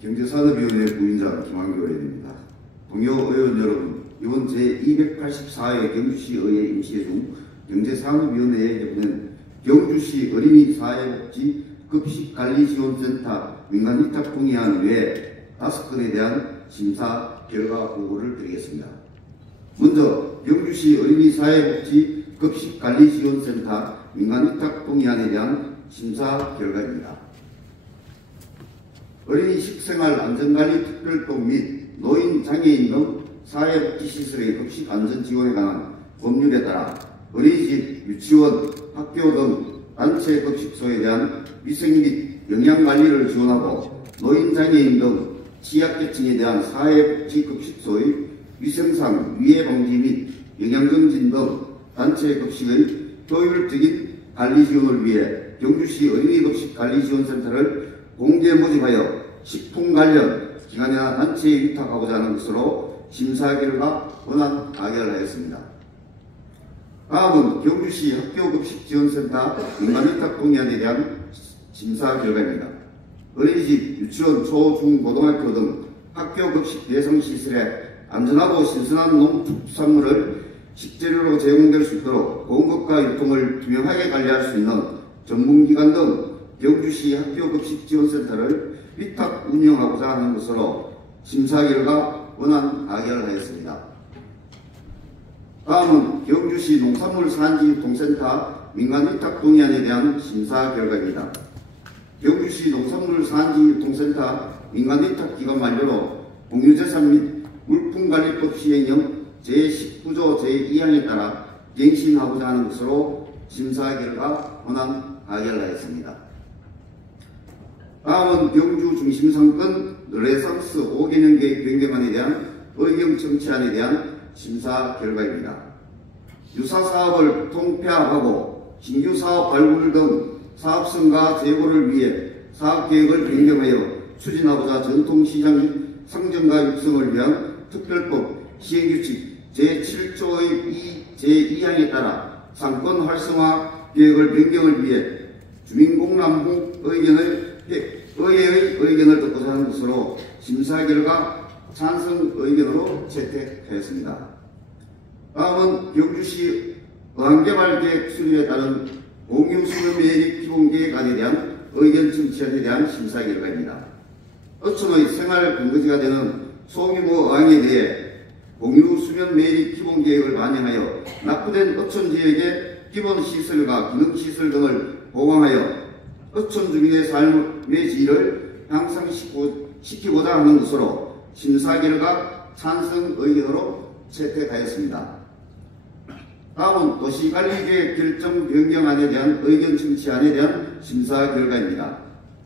경제산업위원회 부위원장 김한교 의원입니다. 동료 의원 여러분, 이번 제284회 경주시의회 임시회 중 경제산업위원회에 해부된 경주시 어린이 사회복지 급식관리지원센터 민간위탁 동의안 외에 5건에 대한 심사 결과 보고를 드리겠습니다. 먼저 경주시 어린이 사회복지 급식관리지원센터 민간위탁 동의안에 대한 심사 결과입니다. 어린이 식생활 안전관리 특별법 및 노인 장애인 등 사회복지시설의 급식 안전 지원에 관한 법률에 따라 어린이집, 유치원, 학교 등 단체 급식소에 대한 위생 및 영양관리를 지원하고 노인 장애인 등 취약계층에 대한 사회복지 급식소의 위생상 위해 방지 및 영양검진 등 단체 급식의 효율적인 관리 지원을 위해 경주시 어린이 급식 관리지원센터를 공개 모집하여 식품 관련 기관이나 단체에 위탁하고자 하는 것으로 심사 결과 원안 가결하였습니다. 다음은 경주시 학교급식지원센터 민간위탁 동의안에 대한 심사 결과입니다. 어린이집, 유치원, 초, 중, 고등학교 등 학교급식 대상시설에 안전하고 신선한 농축산물을 식재료로 제공될 수 있도록 공급과 유통을 투명하게 관리할 수 있는 전문기관 등 경주시 학교급식지원센터를 위탁 운영하고자 하는 것으로 심사 결과 원안 가결하였습니다. 다음은 경주시 농산물 산지 유통센터 민간위탁 동의안에 대한 심사 결과입니다. 경주시 농산물 산지 유통센터 민간위탁 기간 만료로 공유재산 및 물품관리법 시행령 제19조 제2항에 따라 갱신하고자 하는 것으로 심사 결과 원안 가결하였습니다. 다음은 경주 중심상권 르네상스 5개년계획 변경안에 대한 의견 청취안에 대한 심사 결과입니다. 유사 사업을 통폐합하고 신규 사업 발굴 등 사업성과 제고를 위해 사업계획을 변경하여 추진하고자 전통시장 상정과 육성을 위한 특별법 시행규칙 제7조의 제2항에 따라 상권 활성화 계획을 변경을 위해 주민공람부 의회의 의견을 듣고자 하는 것으로 심사 결과 찬성 의견으로 채택하였습니다. 다음은 경주시 어항개발계획 수립에 따른 공유수면매립 기본계획안에 대한 의견 청취안에 대한 심사 결과입니다. 어촌의 생활 근거지가 되는 소규모 어항에 대해 공유수면매립 기본계획을 반영하여 낙후된 어촌지역의 기본시설과 기능시설 등을 보강하여 어촌 주민의 삶의 질을 향상시키고자 하는 것으로 심사 결과 찬성 의견으로 채택하였습니다. 다음은 도시관리계획 결정 변경안에 대한 의견 청취안에 대한 심사 결과입니다.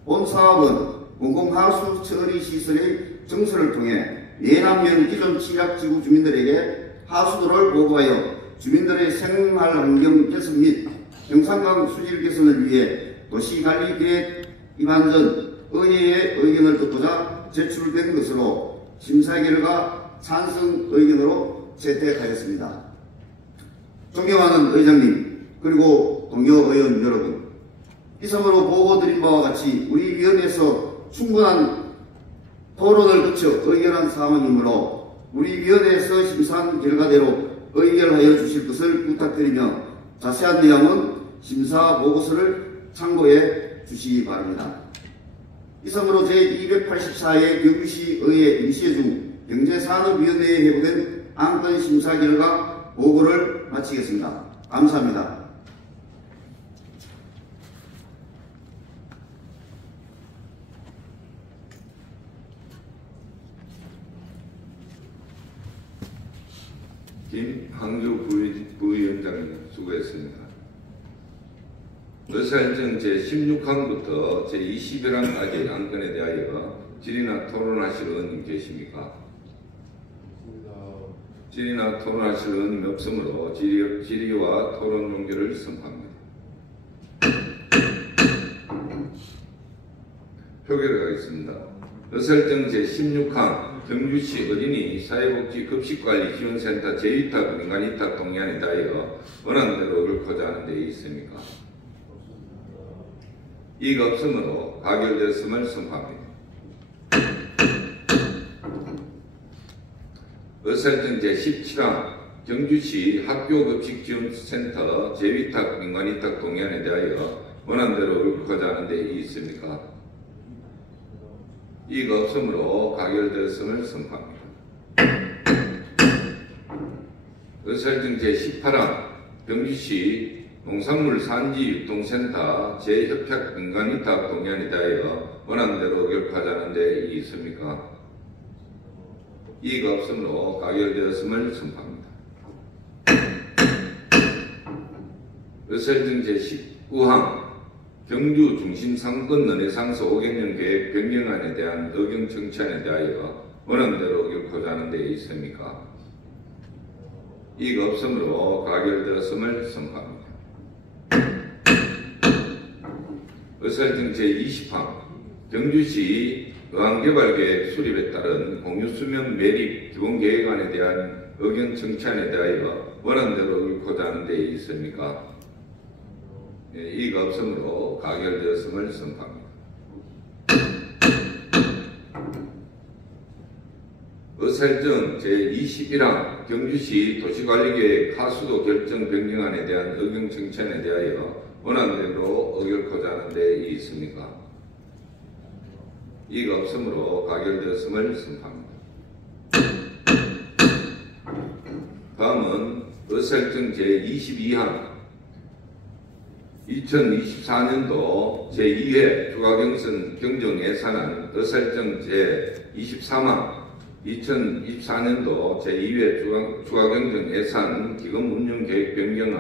본 사업은 공공하수 처리시설의 정설을 통해 내남면 기존 취약지구 주민들에게 하수도를 보고하여 주민들의 생활환경 개선 및 경상강 수질 개선을 위해 도시관리계획 입안 전 의회의 의견을 듣고자 제출된 것으로 심사 결과 찬성 의견으로 채택하였습니다. 존경하는 의장님 그리고 동료 의원 여러분, 이상으로 보고드린 바와 같이 우리 위원회에서 충분한 토론을 거쳐 의결한 상황이므로 우리 위원회에서 심사한 결과대로 의결하여 주실 것을 부탁드리며 자세한 내용은 심사 보고서를 참고해 주시기 바랍니다. 이상으로 제284회 경주시의회 임시회 중 경제산업위원회에 회부된 안건 심사 결과 보고를 마치겠습니다. 감사합니다. 김항교 부위원장님 수고했습니다. 의사일정 제16항부터 제21항까지 안건에 대하여 질의나 토론하실 의원님 계십니까? 질의나 토론하실 의원님이 없으므로 질의와 토론 종결을 선포합니다. 표결하겠습니다. 의사일정 제16항 경주시 어린이 사회복지 급식관리 지원센터 재위탁 민간위탁 동의안에 대하여 원안대로 옳고자 하는 데 있습니까? 이의가 없으므로 가결되었음을 선포합니다. 의사일정 제17항 경주시 학교급식지원센터 재위탁 민간위탁 동의안에 대하여 원안대로 의결하고자 하는 데 이의 있습니까? 이의가 없으므로 가결되었음을 선포합니다. 의사일정 제18항 경주시 농산물 산지 유통센터 재협약 민간위탁 동의안에 대하여 원안대로 의결하고자 하는 데 이의 있습니까? 이의가 없으므로 가결되었음을 선포합니다. 의사일정 제19항 경주 중심 상권 르네상스 5개년 계획 변경안에 대한 의견 청취안에 대하여 원안대로 의결하고자 하는 데 있습니까? 이의가 없으므로 가결되었음을 선포합니다. 의사일정 제20항 경주시 의왕개발계획 수립에 따른 공유수면 매립 기본계획안에 대한 의견 청취안에 대하여 원안대로 의결하고자 하는 데 있습니까? 이의가 없으므로 가결되었음을 선포합니다. 의사일정 제21항 경주시 도시관리계획 하수도 결정 변경안에 대한 의견 청취안에 대하여 원안대로 의결하고자 하는 데 이의 있습니까? 이의가 없으므로 가결되었음을 선포합니다. 다음은 의사일정 제22항 2024년도 제2회 추가경선 경정예산안 의사일정 제23항 2024년도 제2회 추가경정예산 기금운용계획 변경